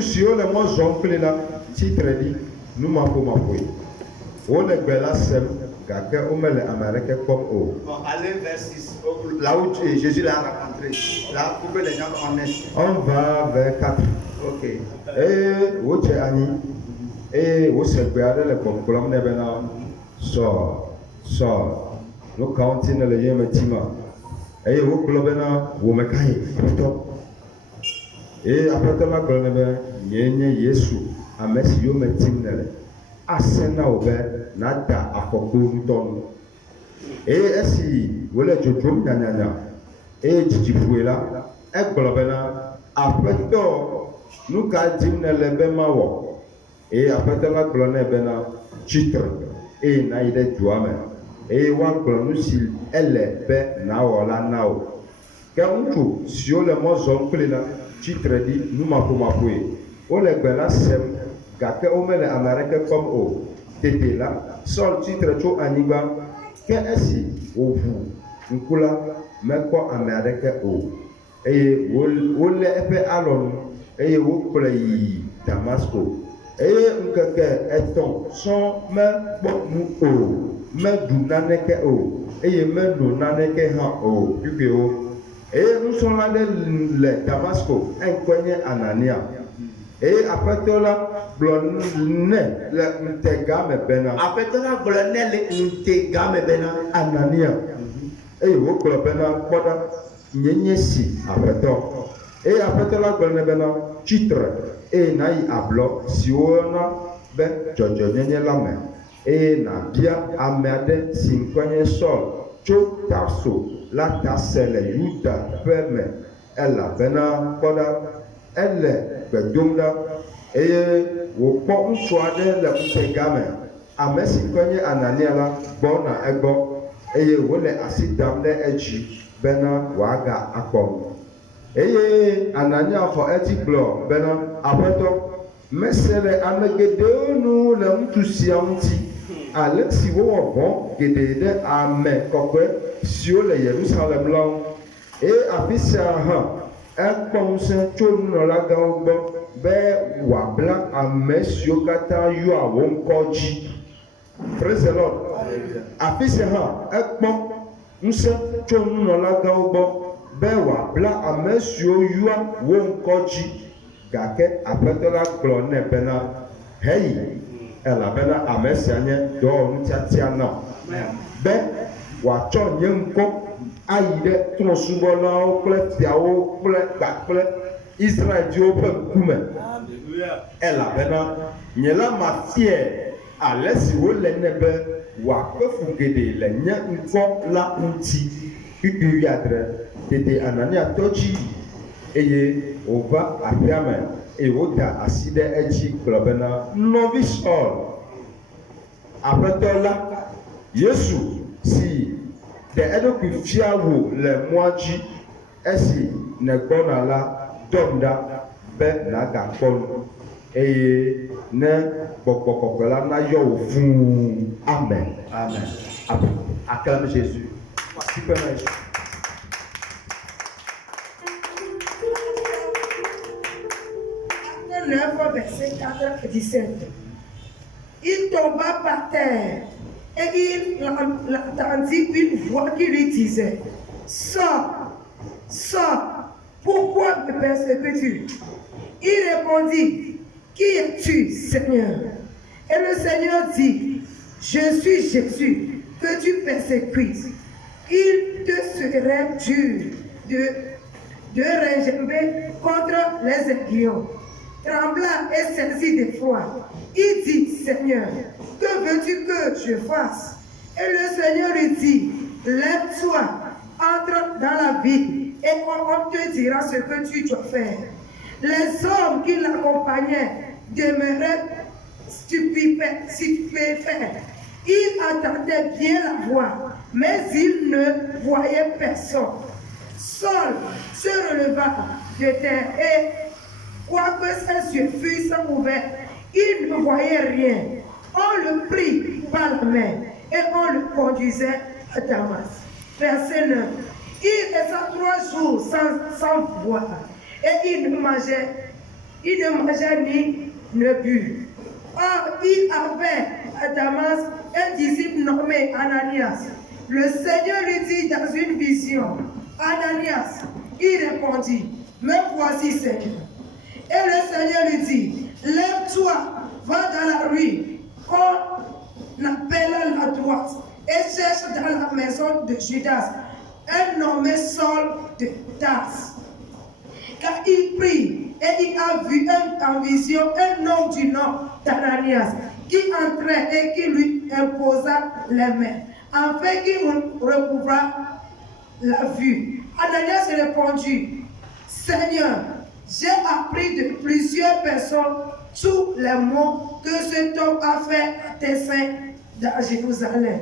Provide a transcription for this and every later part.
si on le mot zoncle là, titre dit, nous m'avons m'appuyer. On est bel à sem, gake on met les Américains comme eux. Bon, allez vers 6, là où Jésus l'a rencontré, là pour que les gens connaissent. On va vers 4. Ok. Et où tu es Annie? Et où c'est que les bons colonnes de Bénin sort. Nous continuons le yéme tima. Et où Globena, où me caille, et après la colonne, Yéné Yesu, à Messi, me timnele. Asena obe nada afɔku ŋutɔ eye esi wole dzodzom nyanyanya eye dzidziƒoe la egblɔ bena aƒetɔ nu ka dim nele be mawɔ eye aƒetɔ la gblɔ nɛ bena tsitre eye nayi ɖe dua me eye woagblɔ nu si ele be nawɔ la na wo ke ŋutsu siwo le mɔ zɔm kpli la tsitre ɖi numaƒomaƒoe wole gbe la sem. Gake wo mele ame aɖeke kpɔm o tete la Sɔl tsitre tso anyigba ke esi wòʋu ŋku la mekpɔ ame aɖeke o eye wolé eƒe alɔnu eye wokplɔe yi Damasko eye ŋkeke etɔ̃ sɔŋ mekpɔ nu o meɖu naneke o eye meno naneke hã o pipiwo eye nusrɔ̃la aɖe le Damasko eŋkɔe nye Anania. Et après tout là, blonde le ntega me bena. Après tout là, blonde le ntega me bena. Anania. Et vous blonde bena, boda nyenye si après tout. Et après tout là, blonde bena titre. Et naï ablo si on a ben jojo nyenye la main. Et na bien amade sinkonye sol. Cho taso la tasele yuda perme. Elle a bena boda elle gbedom ɖa eye wòkpɔ ŋutsu aɖe le ŋutega me ame si ƒe nye Anania la gbɔna egbɔ eye wòle asi dam ɖe edzi bena wòaga akpɔ eye Anania fɔ edzi gblɔ bena aƒetɔ mese le ame geɖewo nu le ŋutsu sia ŋuti ale si wowɔ vɔ̃ geɖe ɖe ame kɔkɔe siwo le Yerusalem la ŋu eye afi sia hã ekpɔ ŋusẽ tso nunɔlagãwo gbɔ be wòabla ame siwo katã yɔa wo ŋkɔ dzi. Praise the Lord. Afi sia hã ekpɔ ŋusẽ tso nunɔlagãwo gbɔ be wòabla ame siwo yɔa wo ŋkɔ dzi gake aƒetɔ la gblɔ nɛ bena heyi elabena ame sia nye dɔwɔnu tiatia nam be wòatsɔ nye ŋkɔ ayi ɖe trɔ̃subɔlawo kple fiawo kple kpakple Israelviwo ƒe ŋkume elabena nye la mafie ale si wole nɛ be wòakpe fu geɖe le nye ŋkɔ la ŋuti kpikpi 17 tete Anania tɔ dzi eye wòva aƒea me eye woda asi ɖe edzi gblɔ bena nɔvi Sɔl aƒetɔ la Yesu si de eɖokui fia wò le mɔa dzi esi negbɔna la dɔm ɖa be nàgakpɔ nu eye ne gbɔgbɔ kɔkɔe la nayɔ wò fũu. Amen. Amen. Acclame Jésus. Super Jésus. Acte 9, verset 4 et 17. Il tomba par terre. Et il entendit une voix qui lui disait, sors, sors, pourquoi me persécutes-tu? Il répondit, qui es-tu, Seigneur? Et le Seigneur dit, je suis Jésus, que tu persécutes. Il te serait dur de régember contre les aiguillons. Tremblant et saisi d'effroi, il dit, Seigneur, que veux-tu que je fasse? Et le Seigneur lui dit, lève-toi, entre dans la ville, et on te dira ce que tu dois faire. Les hommes qui l'accompagnaient demeuraient stupéfaits. Ils entendaient bien la voix, mais ils ne voyaient personne. Saul se releva de terre et, quoique ses yeux fussent ouverts, il ne voyait rien. On le prit par la main et on le conduisait à Damas. Verset 9. Il resta 3 jours sans boire et il ne mangeait il ne mangeait ni ne but. Or, il avait à Damas un disciple nommé Ananias. Le Seigneur lui dit dans une vision, Ananias, il répondit, me voici Seigneur. Et le Seigneur lui dit, lève-toi, va dans la rue qu'on appelle la droite et cherche dans la maison de Judas un nommé Saul de Tarse. Car il prie et il a vu en vision un homme du nom d'Ananias qui entrait et qui lui imposa les mains, afin qu'il recouvra la vue. Ananias répondit, Seigneur, j'ai appris de plusieurs personnes tous les maux que cet homme a fait à tes saints dans Jérusalem.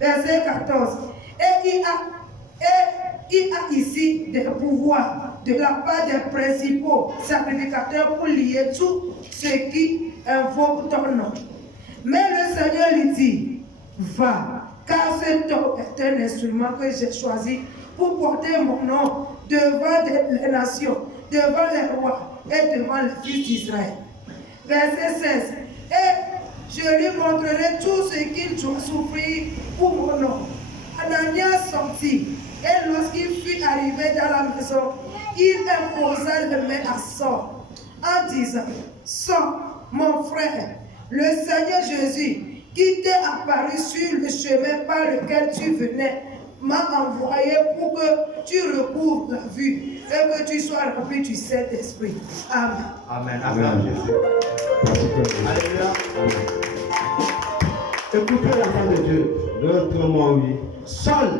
Verset 14. Et il a ici des pouvoirs de la part des principaux sacrificateurs pour lier tous ceux qui invoquent ton nom. Mais le Seigneur lui dit, va, car cet homme est un instrument que j'ai choisi pour porter mon nom devant les nations, devant les rois et devant les fils d'Israël. Verset 16. Et je lui montrerai tout ce qu'il doit souffrir pour mon nom. Ananias sortit, et lorsqu'il fut arrivé dans la maison, il imposa les mains à Saul, en disant, Saul, mon frère, le Seigneur Jésus, qui t'est apparu sur le chemin par lequel tu venais, m'a envoyé pour que tu recouvres la vue et que tu sois rempli du Saint-Esprit. Amen. Amen. Amen. Jésus. Alléluia. Écoutez l'enfant de Dieu. Saul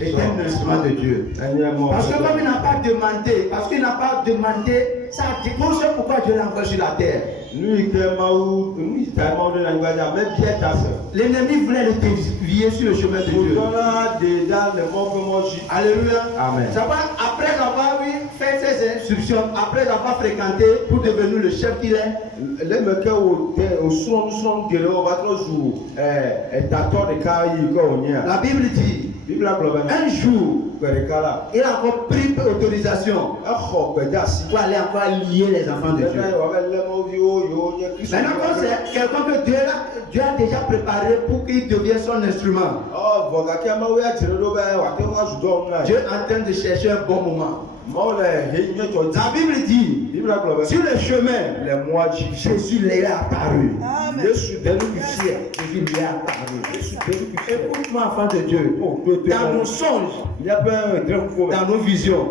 est un instrument de Dieu. Parce que comme il n'a pas demandé, ça dépose pourquoi Dieu l'a envoyé sur la terre. L'ennemi voulait le dévier sur le chemin de Dieu. Alléluia. Amen. Après avoir fait ses instructions, après avoir fréquenté pour devenir le chef qu'il est, la Bible dit, un jour, il a encore pris l'autorisation pour aller encore lier les enfants de Dieu. Maintenant, quand c'est quelqu'un que Dieu a déjà préparé pour qu'il devienne son instrument, Dieu est en train de chercher un bon moment. La Bible dit, sur le chemin, Jésus lui est apparu. Jésus lui est apparu. Écoute-moi, enfant de Dieu, dans nos songes, dans nos visions,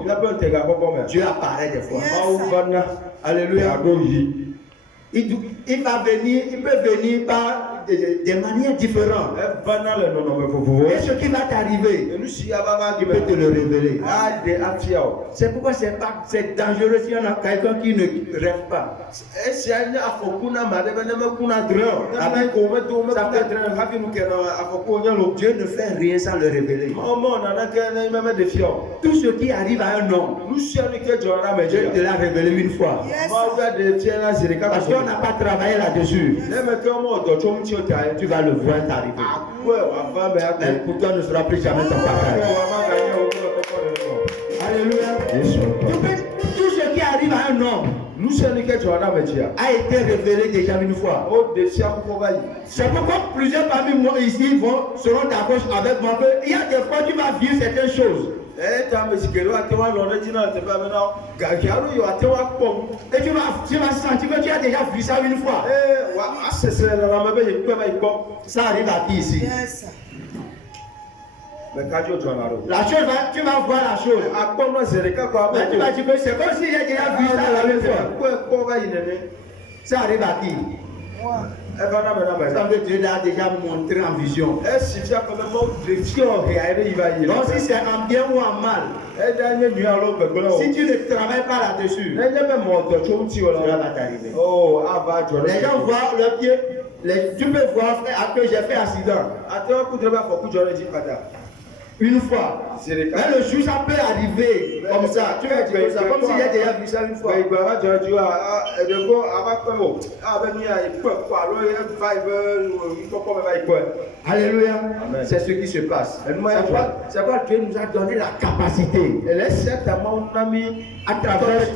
Dieu apparaît des fois. Alléluia. Il va venir, il peut venir par des manières différentes. Et ce qui va t'arriver, il peut te le révéler. C'est pourquoi c'est dangereux si on a quelqu'un qui ne rêve pas. Dieu ne fait rien sans le révéler. Tout ce qui arrive à un homme, Dieu te l'a révélé une fois. Parce qu'on n'a pas travaillé là-dessus. Tu vas le voir t'arriver. Mais pour toi ne sera plus jamais ton partage. Alléluia. Tout ce qui arrive à un homme a été révélé déjà une fois. C'est pourquoi plusieurs parmi moi ici seront d'accord avec moi qu'il y a des fois tu vas vivre certaines choses. Et tu vas sentir que tu as déjà vu ça une fois. Ça arrive à qui ici? La chose, tu vas voir la chose. Mais tu vas dire que c'est comme si j'ai déjà vu ça une fois. Ça arrive à qui? Ça veut dire Dieu l'a déjà montré en vision. Donc si c'est en bien ou en mal, si tu ne travailles pas là-dessus, cela va t'arriver. Les gens voient le pied. Tu peux voir que j'ai fait accident. Une fois. Mais le jour, ça peut arriver comme ça. Tu vas dire ça, comme si j'ai déjà vu ça une fois. Alléluia. C'est ce qui se passe. C'est quoi Dieu nous a donné la capacité à travers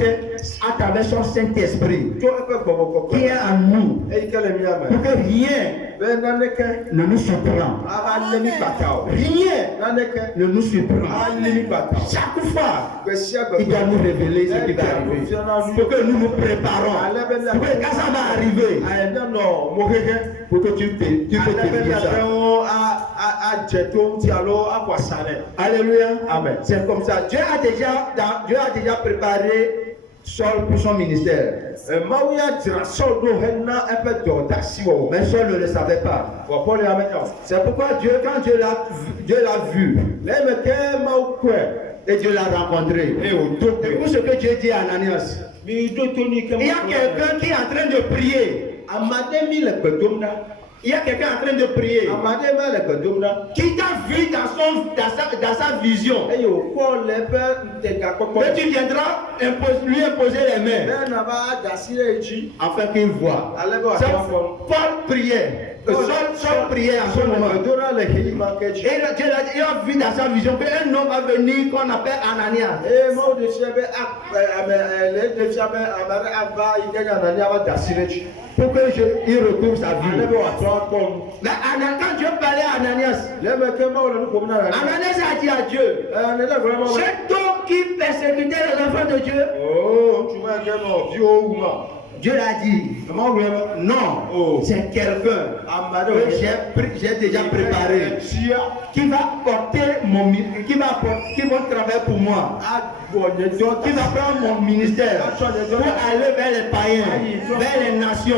à travers son Saint-Esprit tó eƒe gbɔgbɔ kɔkɔe qui est en nous, eyi ke le mía pour me que rien be naneke ne nous surprend. ava lé mi gbata o Rien naneke ne nous surprend. ava lé mi gbata o Chaque fois, gbe sia il gbe doit nous révéler ce qui va arriver. Pour que nous nous préparons. Pour que quand ça va arriver, ayɛlɛ nɔ mo xexe pour que tu peux te alebe dire ça. labɛwo adze to ŋuti alo akɔ asa nɛ Alléluia. Amen. C'est comme ça. Dieu a déjà préparé Saul pour son ministère. mawu ya dzra Sɔl ɖo hena eƒe dɔdasi wɔwɔ Mais Saul ne le savait pas. wɔ Paul ya menya o C'est pourquoi quand Dieu l'a vu le eme ke mawu kɔe et Dieu l'a rencontré. eye wòdo Et gbe pour ce que Dieu dit à Ananias, mi do to ni ke il y a quelqu'un qui est en train de prier. amade mi le gbe dom ɖa Il y a quelqu'un en train de prier amade ma le gbe dom ɖa qui t'a vu dans sa vision. eye wòkpɔ le eƒe ntɛgakpɔkpɔ Que tu viendras lui imposer les mains be nava da asi ɖe dzi afin qu'il voie. ale be C'est wòakpɔ afɔ Paul priait. Saul priait en ce moment. gbe do ɖa le xeyi ma ke dzi Et Dieu a vu dans sa vision qu'un homme va venir qu'on appelle Ananias. eye mawu de fia be le de fia be ame aɖe ava yi ke nye Anania va da asi ɖe dzi Pour que il retrouve sa ale vie. be wòatrɔ akpɔ nu Mais quand Dieu parlait à Ananias, le eme ke mawu le nu ƒom na Anania Ananias a dit à Dieu, ne de gblɔ mawu cet homme qui persécutait les enfants de Dieu, o ŋutsu ma ke nɔ viwo wu ma Dieu l'a dit, mawu gblɔ be non, Oh. c'est quelqu'un ame que aɖe j'ai déjà préparé, tia qui va porter qui va travailler pour moi, agbɔ nye dɔ qui va prendre mon ministère pour aller vers les païens, vers les nations,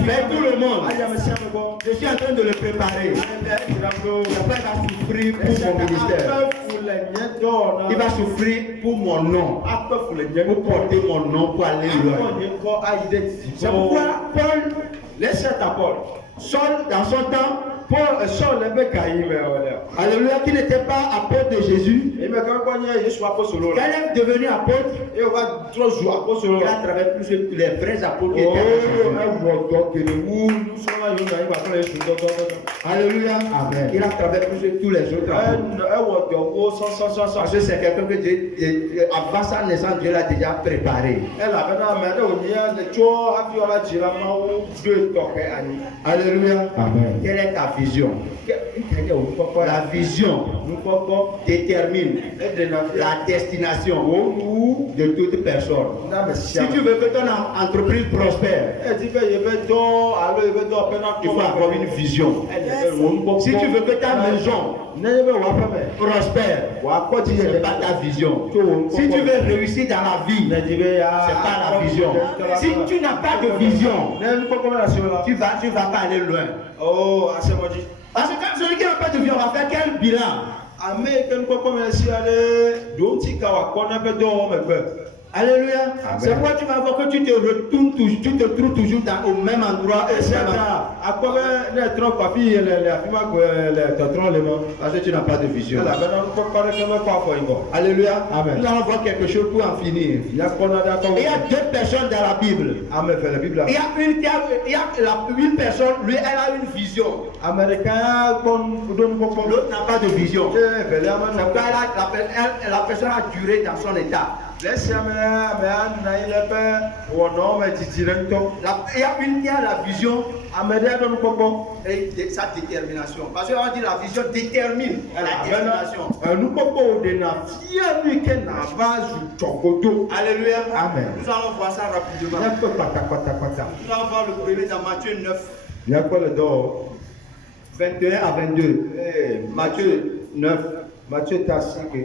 vers tout le monde. ayi ame sia me gbɔ Je suis en train de le préparer. Après, il va souffrir pour mon ministère. fu le nye dɔ Il na va souffrir pour mon nom, akpe fu le nye pour porter mon nom pour aller loin. akpɔ nye kɔ ayi ɖe C'est pourquoi Paul, laisse ta Paul Saul, dans son temps, Paul Sɔl le be ga yi me wòle alléluia, qui n'était pas apôtre de Jésus, eyi me ke gbɔ nye Yesu apostolo quand la il est devenu apôtre, eye wòva trɔ zu apostolo il la a travaillé plus que les vrais apôtres qui o étaient avant Jésus. ewɔ dɔ geɖe wu nusrɔ̃la yiwo nɔ anyi gbagbɔ le Yesu dɔdɔ Alléluia. Amen. Il a travaillé plus que tous les autres apôtres. ewɔ dɔ wo sɔsɔsɔsɔ Parce que c'est quelqu'un que Dieu, avant sa naissance, Dieu l'a déjà préparé. elabena ame aɖe wònye le tso hafi wòava dzi la mawu ɖoe tɔxɛ anyi Alléluia. Amen. Quelle est ta vision? ntɛgɛ wò nukpɔkpɔ La vision nukpɔkpɔ détermine eɖena fia la destination wu de toute personne. na ame Si sia tu veux que ton entreprise prospère, edi be yebe dɔ alo yebe dɔ ƒe na il faut avoir une vision. Si tu veux que ta maison nenye be wòaƒe me prospère, wòakpɔ dzi ce yeye n'est pas ta vision. tso wò Si tu veux réussir dans la vie, ce n'edi be ya n'est pas la vision. Si tu n'as pas de vision, ne nukpɔkpɔ me le asi la tu vas pas aller loin. o asemɔdzi Parce que quand celui qui n'a pas de vision va faire quel bilan? ame yi ke nukpɔkpɔ me le asi la ɖe ɖo ŋuti ka wòakpɔ na eƒe dɔwɔwɔ megbe Alléluia. Amen. C'est pourquoi tu vas voir que tu te retrouves toujours, tu te trouves toujours au même endroit. esia ta akpɔ be ne trɔ kɔ afi yi le afi ma gbe le tɔtrɔ le ma Parce que tu n'as pas de vision. elabena nukpɔkpɔ aɖeke mekɔ afɔ yibɔ Alléluia. Amen. Nous allons voir quelque chose pour en finir. yakpɔna ɖe akɔ Il y a deux personnes dans la Bible. ame eve le biblia Il y a une personne, lui, elle a une vision. ame ɖeka ya gbɔ ɖo nukpɔkpɔ L'autre n'a pas de vision. ye evelia C'est menɔ pourquoi la personne a duré dans son état. le esia me ame anɔ anyi le eƒe wɔnɔwo me dzidzi ɖe ŋutɔ Il y a une qui a la vision ame ɖe ɖo nukpɔkpɔ et sa détermination. Parce qu'on dit la vision détermine la détermination. nukpɔkpɔ wo ɖena fia nu yi ke nava zu dzɔgodo Alléluia. Amen. Nous allons voir ça rapidement. miakpɔ kpatakpatakpata Nous allons voir le premier dans Matthieu 9, miakpɔ le dɔwɔ 21 à 22. Matthieu 9. Matthieu ta si ke